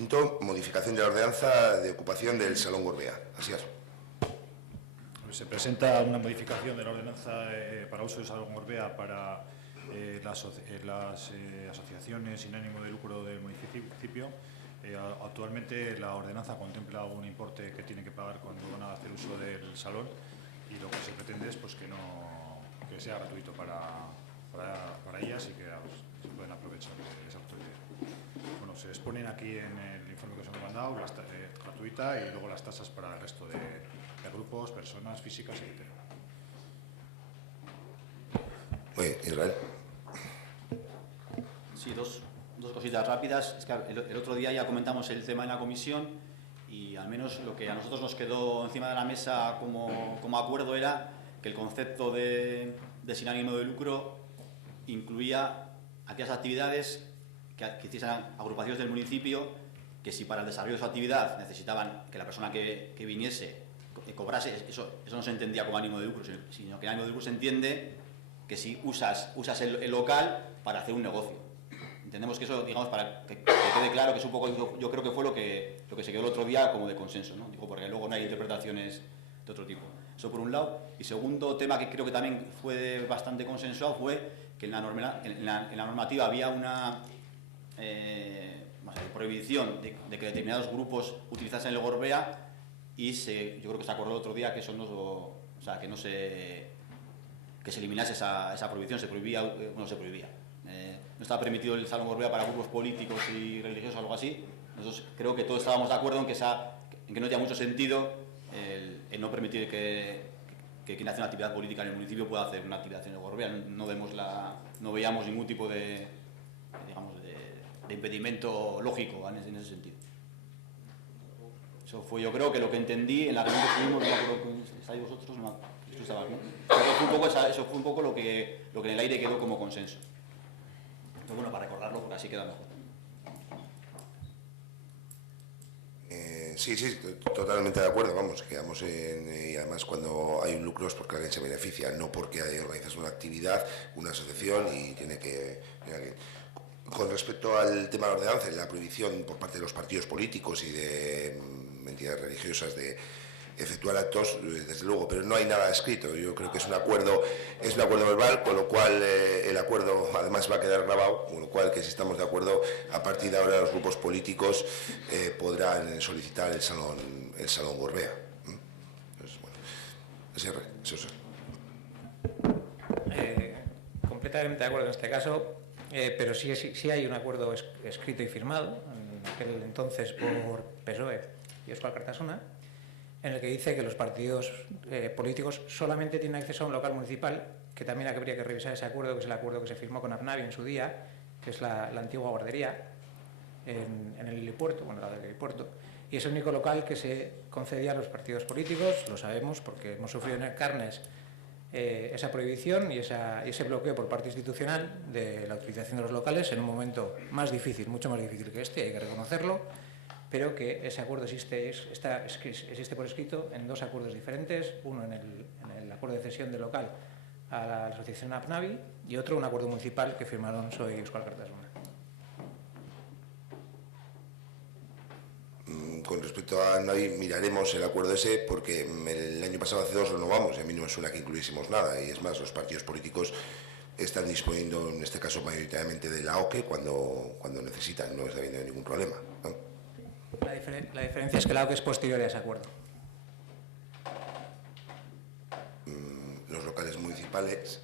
quinto, modificación de la ordenanza de ocupación del Salón Gorbea. Así es. Se presenta una modificación de la ordenanza para uso del Salón Gorbea para las asociaciones sin ánimo de lucro del municipio. Actualmente la ordenanza contempla un importe que tienen que pagar cuando van a hacer uso del salón, y lo que se pretende es pues, que sea gratuito para ellas y que se puedan aprovechar de esa autoridad. Bueno, se exponen aquí en el informe que os hemos mandado, gratuita, y luego las tasas para el resto de grupos, personas físicas, etc. Israel. Sí, dos cositas rápidas. Es que el otro día ya comentamos el tema en la comisión, y al menos lo que a nosotros nos quedó encima de la mesa como acuerdo era que el concepto de sin ánimo de lucro incluía aquellas actividades que hiciesen agrupaciones del municipio, que si para el desarrollo de su actividad necesitaban que la persona que viniese cobrase, eso no se entendía como ánimo de lucro, sino que el ánimo de lucro se entiende que si usas el local para hacer un negocio. Entendemos que eso, digamos, para que quede claro, que es un poco, yo creo que fue lo que se quedó el otro día como de consenso, ¿no? Digo, porque luego no hay interpretaciones de otro tipo. Eso por un lado. Y segundo tema, que creo que también fue bastante consensuado, fue que en la normativa había una prohibición de que determinados grupos utilizasen el Gorbea, y yo creo que se acordó el otro día que eso que se eliminase esa prohibición. Se prohibía. No estaba permitido el Salón Gorbea para grupos políticos y religiosos o algo así. Nosotros creo que todos estábamos de acuerdo en que no tenía mucho sentido el no permitir que quien hace una actividad política en el municipio pueda hacer una actividad en el Gorbea. No veíamos ningún tipo de impedimento lógico en ese sentido. Eso fue, yo creo, que lo que entendí en la reunión que tuvimos. No me acuerdo que estáis vosotros, no, tú estabas, ¿no? Eso fue un poco lo que en el aire quedó como consenso. Entonces, bueno, para recordarlo, porque así queda mejor. Sí, totalmente de acuerdo. Vamos, quedamos y además cuando hay un lucro es porque alguien se beneficia, no porque organizas una actividad, una asociación y tiene que. Con respecto al tema de la ordenanza y la prohibición por parte de los partidos políticos y de entidades religiosas de efectuar actos, desde luego, pero no hay nada escrito. Yo creo que es un acuerdo verbal, con lo cual el acuerdo además va a quedar grabado, con lo cual que si estamos de acuerdo, a partir de ahora los grupos políticos podrán solicitar el Salón Gorbea. Entonces, bueno, eso. Completamente de acuerdo en este caso, pero sí hay un acuerdo escrito y firmado, en aquel entonces por PSOE y Euskal Cartasuna, en el que dice que los partidos políticos solamente tienen acceso a un local municipal, que también habría que revisar ese acuerdo, que es el acuerdo que se firmó con APNAVI en su día, que es la antigua guardería en el helipuerto, la del helipuerto, y es el único local que se concedía a los partidos políticos. Lo sabemos porque hemos sufrido en carnes esa prohibición y ese bloqueo por parte institucional de la utilización de los locales en un momento más difícil, mucho más difícil que este, hay que reconocerlo, pero que ese acuerdo existe por escrito en dos acuerdos diferentes, uno en el acuerdo de cesión del local a la asociación APNAVI y otro un acuerdo municipal que firmaron PSOE y Euskal Cartasuna. Con respecto a APNAVI, miraremos el acuerdo ese, porque el año pasado hace 2 renovamos y a mí no me suena que incluyésemos nada, y es más, los partidos políticos están disponiendo, en este caso mayoritariamente, de la OCE cuando necesitan, no está habiendo ningún problema, ¿no? La diferencia es que la OCE es posterior a ese acuerdo. Los locales municipales,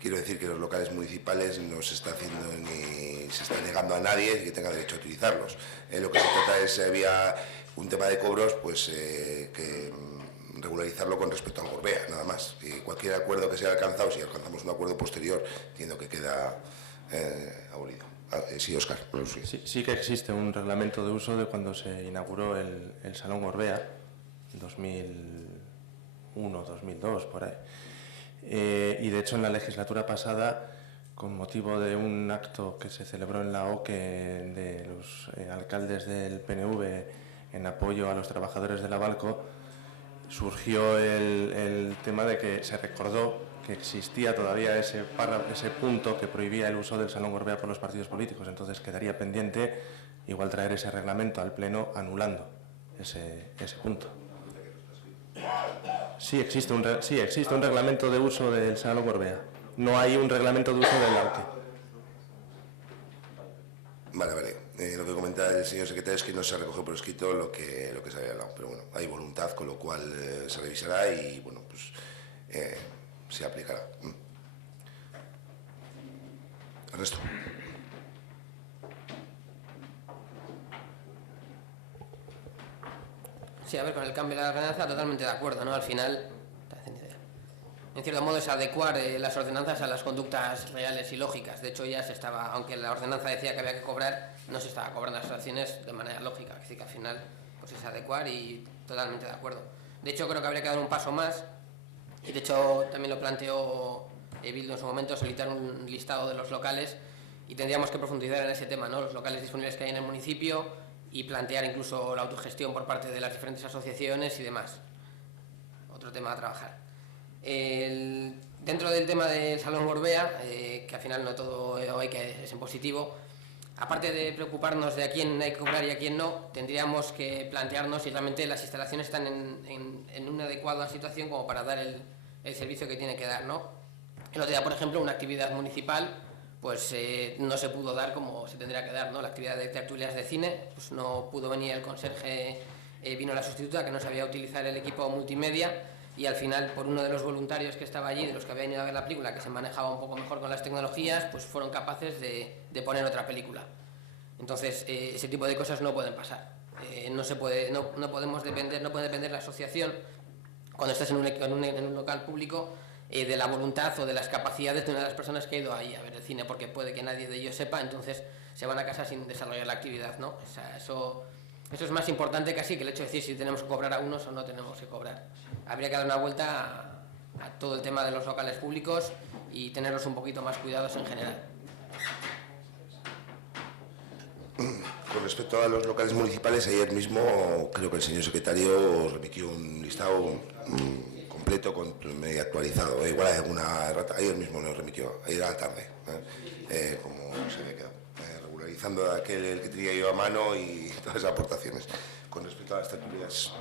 quiero decir que los locales municipales no se está haciendo ni se está negando a nadie que tenga derecho a utilizarlos. Lo que se trata es, había un tema de cobros, pues que regularizarlo con respecto al Gorbea, nada más. Y cualquier acuerdo que se haya alcanzado, si alcanzamos un acuerdo posterior, entiendo que queda abolido. Sí, Óscar. Sí que existe un reglamento de uso de cuando se inauguró el Salón Gorbea, en 2001, 2002, por ahí. Y de hecho en la legislatura pasada, con motivo de un acto que se celebró en la OCE de los alcaldes del PNV en apoyo a los trabajadores de la Balco, surgió el tema de que se recordó que existía todavía ese punto que prohibía el uso del Salón Gorbea por los partidos políticos. Entonces quedaría pendiente igual traer ese reglamento al Pleno anulando ese punto. Sí existe un reglamento de uso del Salón Gorbea. No hay un reglamento de uso del AUTE. Vale. Lo que comenta el señor secretario es que no se recoge por escrito lo que se había hablado, pero bueno, hay voluntad, con lo cual se revisará y bueno, pues se aplicará. El resto. Sí, a ver, con el cambio de la ordenanza totalmente de acuerdo, ¿no? Al final, en cierto modo, es adecuar las ordenanzas a las conductas reales y lógicas. De hecho, ya se estaba, aunque la ordenanza decía que había que cobrar, no se estaba cobrando las sanciones de manera lógica. Es decir, que al final pues es adecuar y totalmente de acuerdo. De hecho, creo que habría que dar un paso más, y de hecho también lo planteó Bildu en su momento, solicitar un listado de los locales, y tendríamos que profundizar en ese tema, ¿no? Los locales disponibles que hay en el municipio, y plantear incluso la autogestión por parte de las diferentes asociaciones y demás. Otro tema a trabajar. Dentro del tema del Salón Gorbea, que al final no todo hay que es en positivo, aparte de preocuparnos de a quién hay que cobrar y a quién no, tendríamos que plantearnos si realmente las instalaciones están en una adecuada situación como para dar el servicio que tiene que dar, ¿no? El otro día, por ejemplo, una actividad municipal pues no se pudo dar como se tendría que dar, ¿no? La actividad de tertulias de cine, pues no pudo venir el conserje, vino la sustituta que no sabía utilizar el equipo multimedia, y al final, por uno de los voluntarios que estaba allí, de los que habían ido a ver la película, que se manejaba un poco mejor con las tecnologías, pues fueron capaces de poner otra película. Entonces, ese tipo de cosas no pueden pasar. No podemos depender, no puede depender la asociación, cuando estás en un local público, de la voluntad o de las capacidades de una de las personas que ha ido ahí a ver el cine, porque puede que nadie de ellos sepa, entonces se van a casa sin desarrollar la actividad, ¿no? O sea, eso es más importante casi que el hecho de decir si tenemos que cobrar a unos o no tenemos que cobrar. Habría que dar una vuelta a todo el tema de los locales públicos y tenerlos un poquito más cuidados en general. Con respecto a los locales municipales, ayer mismo creo que el señor secretario remitió un listado completo, medio actualizado. Igual hay alguna errata, ayer mismo lo remitió, ayer a la tarde, como se había quedado, regularizando el que tenía yo a mano y todas esas aportaciones. Con respecto a las tertulias.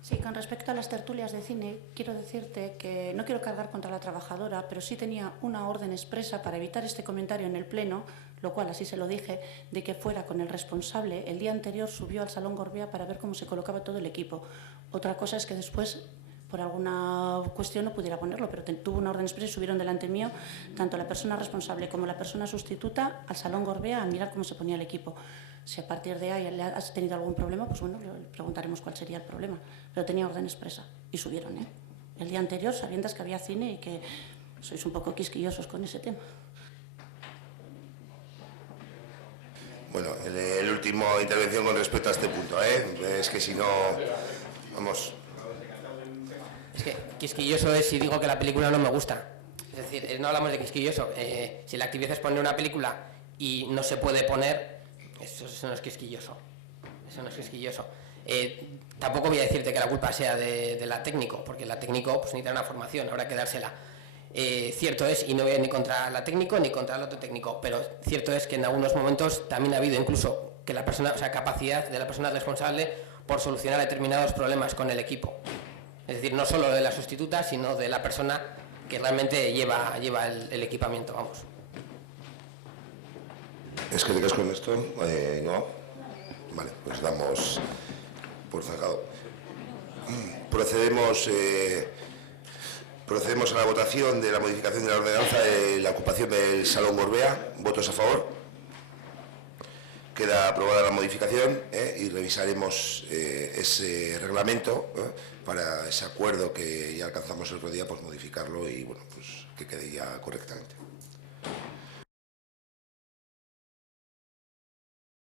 Sí, con respecto a las tertulias de cine, quiero decirte que no quiero cargar contra la trabajadora, pero sí tenía una orden expresa para evitar este comentario en el Pleno, lo cual así se lo dije, de que fuera con el responsable. El día anterior subió al Salón Gorbea para ver cómo se colocaba todo el equipo. Otra cosa es que después, por alguna cuestión, no pudiera ponerlo, pero tuvo una orden expresa y subieron delante mío tanto la persona responsable como la persona sustituta al Salón Gorbea a mirar cómo se ponía el equipo. Si a partir de ahí has tenido algún problema, pues bueno, le preguntaremos cuál sería el problema. Pero tenía orden expresa y subieron, el día anterior, sabiendo que había cine y que sois un poco quisquillosos con ese tema. Bueno, el último intervención con respecto a este punto, es que si no, vamos. Es que quisquilloso es si digo que la película no me gusta. Es decir, no hablamos de quisquilloso. Si la actividad es poner una película y no se puede poner, eso no es quisquilloso. Eso no es quisquilloso. Tampoco voy a decirte que la culpa sea de la técnico, porque la técnico pues, necesita una formación, habrá que dársela. Cierto es, y no voy ni contra la técnico ni contra el otro técnico, pero cierto es que en algunos momentos también ha habido incluso que la persona, o sea, capacidad de la persona responsable por solucionar determinados problemas con el equipo. Es decir, no solo de la sustituta, sino de la persona que realmente lleva el equipamiento, vamos. ¿Es que te quedas con esto? ¿No? Vale, pues damos por cerrado. Procedemos a la votación de la modificación de la ordenanza de la ocupación del Salón Gorbea. ¿Votos a favor? Queda aprobada la modificación y revisaremos ese reglamento para ese acuerdo que ya alcanzamos el otro día, pues modificarlo y bueno, pues que quede ya correctamente.